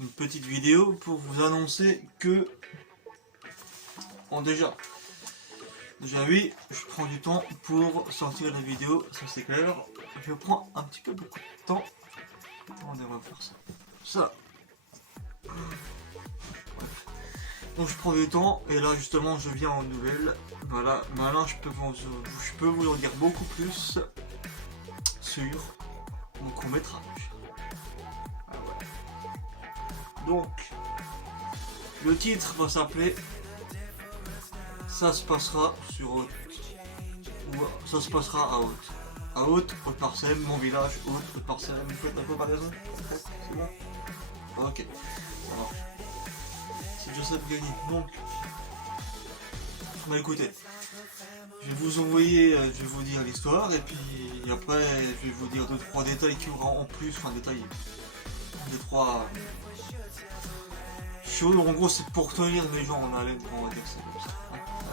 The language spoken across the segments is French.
une petite vidéo pour vous annoncer que... Bon déjà oui, je prends du temps pour sortir la vidéo, ça c'est clair. Je prends un petit peu beaucoup de temps. On va faire ça. Ça. Bref. Donc je prends du temps et là justement je viens en nouvelle. Voilà, maintenant je peux vous en dire beaucoup plus sur mon court-métrage. Ah ouais. Donc le titre va s'appeler Ça se passera sur Haute. Ou ça se passera à Haute. À Haute, Haute-Parsem, mon village, Haute-Parsem. Vous faites la comparaison? C'est bon? Ok. Alors, c'est Joseph Gagné. Donc, écoutez, je vais vous envoyer, je vais vous dire l'histoire et puis après je vais vous dire 2-3 détails qu'il y aura en plus, enfin détails, 2-3 choses. En gros, c'est pour tenir les gens en haleine, on va dire c'est comme ça.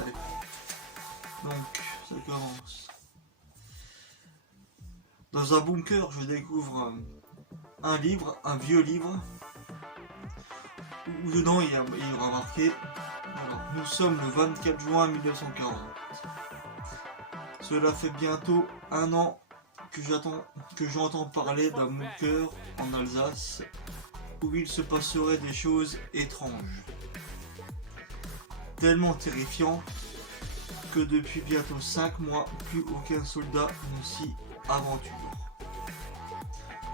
Allez. Donc, ça commence. Dans un bunker, je découvre un livre, un vieux livre, où dedans il y aura marqué alors, nous sommes le 24 juin 1940. Cela fait bientôt un an que j'entends parler d'un bunker en Alsace où il se passerait des choses étranges. Tellement terrifiant que depuis bientôt 5 mois, plus aucun soldat ne s'y aventure.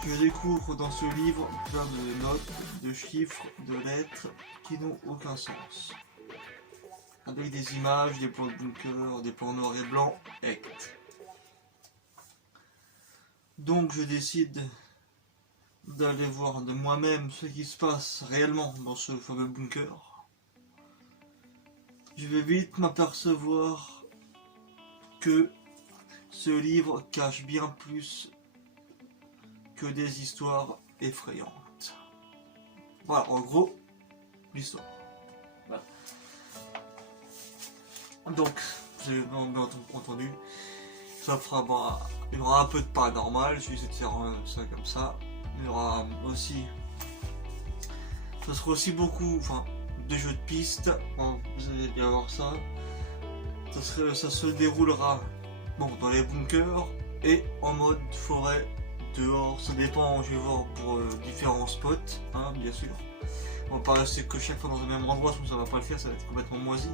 Je découvre dans ce livre plein de notes, de chiffres, de lettres qui n'ont aucun sens. Avec des images, des plans de bunker, des plans noirs et blancs, etc. Donc je décide d'aller voir de moi-même ce qui se passe réellement dans ce fameux bunker. Je vais vite m'apercevoir que ce livre cache bien plus que des histoires effrayantes. Voilà, en gros, l'histoire. Voilà. Donc, vous avez bien entendu, ça fera, bah, il y aura un peu de paranormal, je vais essayer de faire ça comme ça. Il y aura aussi, ça sera aussi beaucoup, enfin, des jeux de pistes, bon, vous allez bien voir ça. Ça se déroulera, bon, dans les bunkers et en mode forêt, dehors, ça dépend, je vais voir pour différents spots, hein, bien sûr. On va pas rester que chaque fois dans le même endroit, sinon ça va pas le faire, ça va être complètement moisi.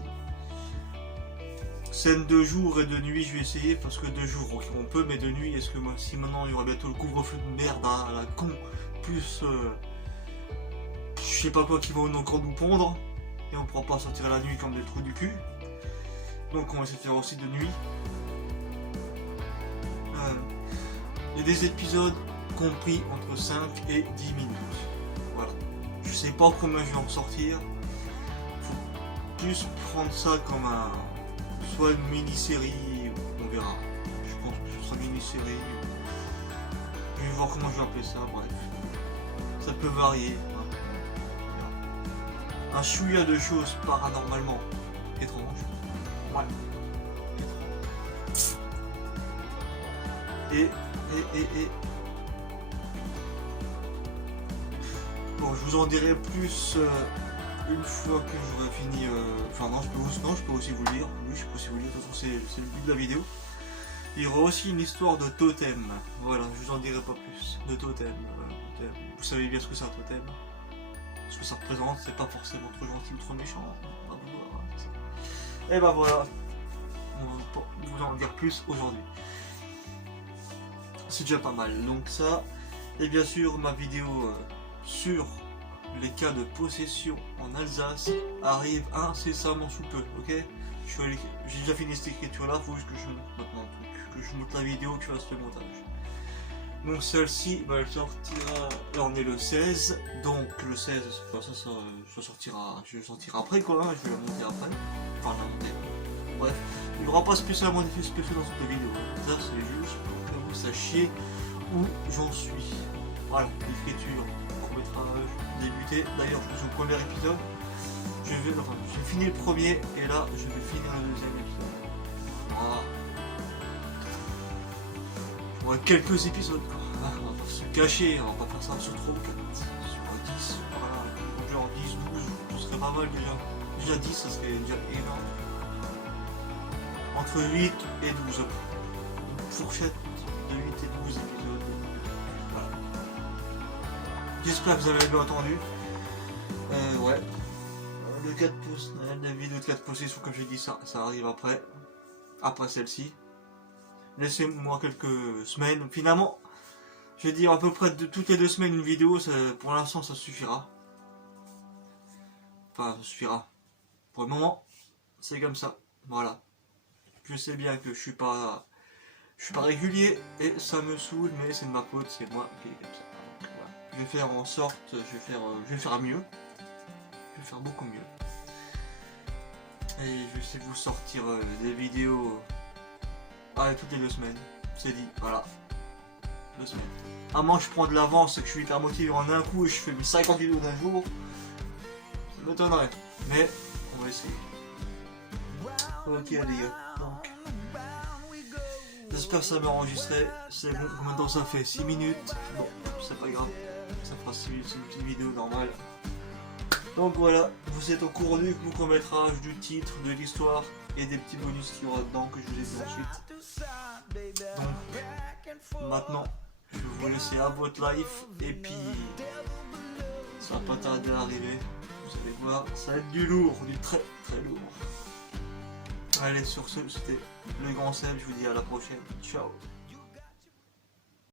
Scène de jour et de nuit, je vais essayer parce que de jour, ok, on peut, mais de nuit, est-ce que moi, si maintenant il y aura bientôt le couvre-feu de merde à la con, plus je sais pas quoi qui va encore nous pondre, et on pourra pas sortir la nuit comme des trous du cul. Donc on va essayer de faire aussi de nuit. Il y a des épisodes compris entre 5 et 10 minutes. Voilà. Je sais pas comment je vais en sortir. Faut plus prendre ça comme un... soit une mini-série, on verra. Je pense que ce sera une mini-série. Je vais voir comment je vais appeler ça, bref. Ça peut varier. Un chouïa de choses paranormalement étranges. Ouais. Et... Bon, je vous en dirai plus une fois que j'aurai fini... Enfin non, je peux aussi vous le dire. Oui, je peux aussi vous le dire, de toute façon c'est le but de la vidéo. Il y aura aussi une histoire de totem. Voilà, je vous en dirai pas plus. De totem. Voilà, totem. Vous savez bien ce que c'est un totem. Ce que ça représente, c'est pas forcément trop gentil ou trop méchant. Et ben voilà. On va vous en dire plus aujourd'hui. C'est déjà pas mal. Donc ça, et bien sûr ma vidéo sur les cas de possession en Alsace arrive incessamment sous peu, ok? J'ai déjà fini cette écriture là, faut juste que je monte maintenant, que je monte la vidéo, que je fasse le montage. Donc celle-ci, bah, elle sortira, là on est le 16, donc le 16, bah, ça sortira, je vais sortir après quoi, hein, je vais la monter après, enfin la monter, bref, il n'y aura pas spécialement d'effet spécial dans cette vidéo, ça c'est juste pour que vous sachiez où j'en suis. Voilà, l'écriture, court-métrage, débuté, d'ailleurs je suis au premier épisode, j'ai fini le premier et là je vais finir le deuxième épisode. Voilà. Il y aura quelques épisodes quoi. On va pas se cacher, on va pas faire ça sur 3 ou 4, sur 10, voilà, 12, ce serait pas mal déjà. Déjà 10, ça serait déjà énorme. Entre 8 et 12. Une fourchette de 8 et 12 épisodes. Voilà. J'espère que vous avez bien entendu. Ouais. Le 4 pouces, la vidéo de 4 possessions, comme j'ai dit, ça arrive après. Après celle-ci. Laissez-moi quelques semaines. Finalement, je vais dire à peu près toutes les 2 semaines une vidéo. Pour l'instant, ça suffira. Enfin, ça suffira. Pour le moment, c'est comme ça. Voilà. Je sais bien que je suis pas régulier et ça me saoule, mais c'est de ma faute, c'est moi qui est comme ça. Donc, voilà. Je vais faire en sorte, je vais faire mieux. Je vais faire beaucoup mieux. Et je vais essayer de vous sortir des vidéos toutes les 2 semaines. C'est dit, voilà. 2 semaines. À moins que je prends de l'avance et que je suis hyper motivé en un coup et je fais mes 50 vidéos d'un jour, ça m'étonnerait. Mais on va essayer. Ok les gars, donc j'espère que ça m'a enregistré. C'est bon, combien de temps ça fait? 6 minutes. Bon, c'est pas grave. Ça fera 6 minutes, c'est une petite vidéo normale. Donc voilà, vous êtes au courant du court-métrage, du titre, de l'histoire et des petits bonus qu'il y aura dedans que je vous ai dit ensuite. Donc maintenant, je vais vous laisser à votre life et puis ça va pas tarder à arriver. Vous allez voir, ça va être du lourd, du très très lourd. Allez, sur ce, c'était le grand Seb, je vous dis à la prochaine. Ciao.